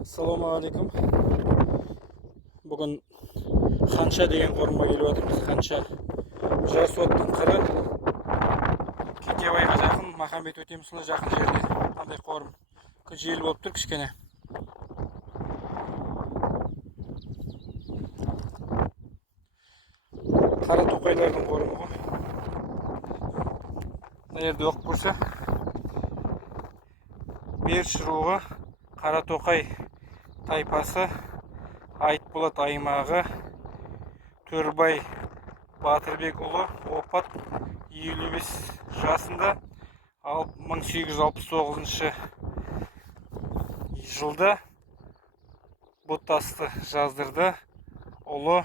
Assalomualaikum. Bugun Xancha degan qo'rmonga kelib o'tirmiz. Xancha Jaso'tning qiri. Ketevoyga yaqin Mahomet O'temsulovga yaqin yerda. Qanday qo'rm? Yil bo'lib tur kichkina. Qara to'qaylarning qo'rmi bu. Qayerda yo'q bo'lsa, Bershirug'i Qara to'qay tayfasi Aytbulat aymog'i To'rbay Batirbek uli opat 55 жасында 1869 жылда бұттасты жаздырды ұлы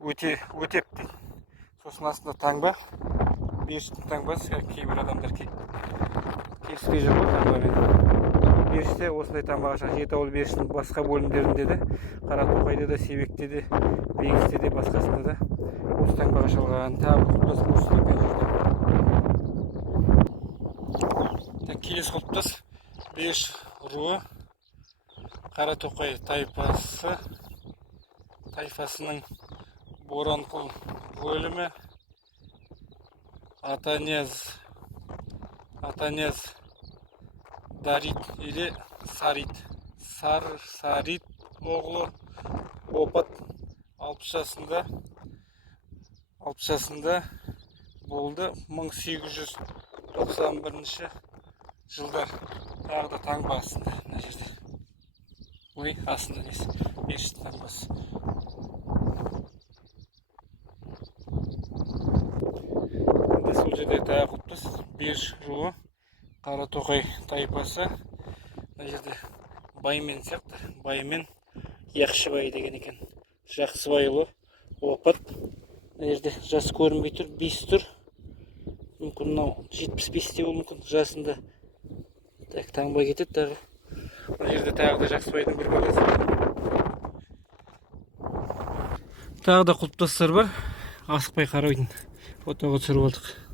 өтепті. Сосын астында таңба, бешіктің таңбасы, кейбір адамдар келіспей жүр ғой таңбамен. Бешікте осындай таңбаға шақ жеті ауыл бешіктің басқа бөлімдерінде де, Қара тоқайда да, Себекте де, Бегісте де, басқасында да осы таңбаға шалған. Тағы құлпытас көрсетіп бер жүрді. Келес құлпытас Беш руы Қара тоқай тайфасының Боранқұл бөлімі Атанез Дарит или Сарит оғлы опат 60 жасында болды. 1891 жылдар. Тағы да таңба астында мына жерде. Ой, астында емес, бешіктің таңбасы. Сол жерде тағы құлпытас Беш руы Қара тоқай тайпасы. Мына жерде баймен сияқты, баймен Яқшыбай деген екен. Жақсыбайұлы опат. Мына жерде жас көрінбей тұр, 5 тұр. Мүмкін мынау 75-те болуы мүмкін жасында. Таңба кетеді тағы. Мына жерде тағы да Жақсыбайдың бір баласы. Тағы да құлпытастар бар. Асықпай қарайтын. Фотоға түсіріп алдық.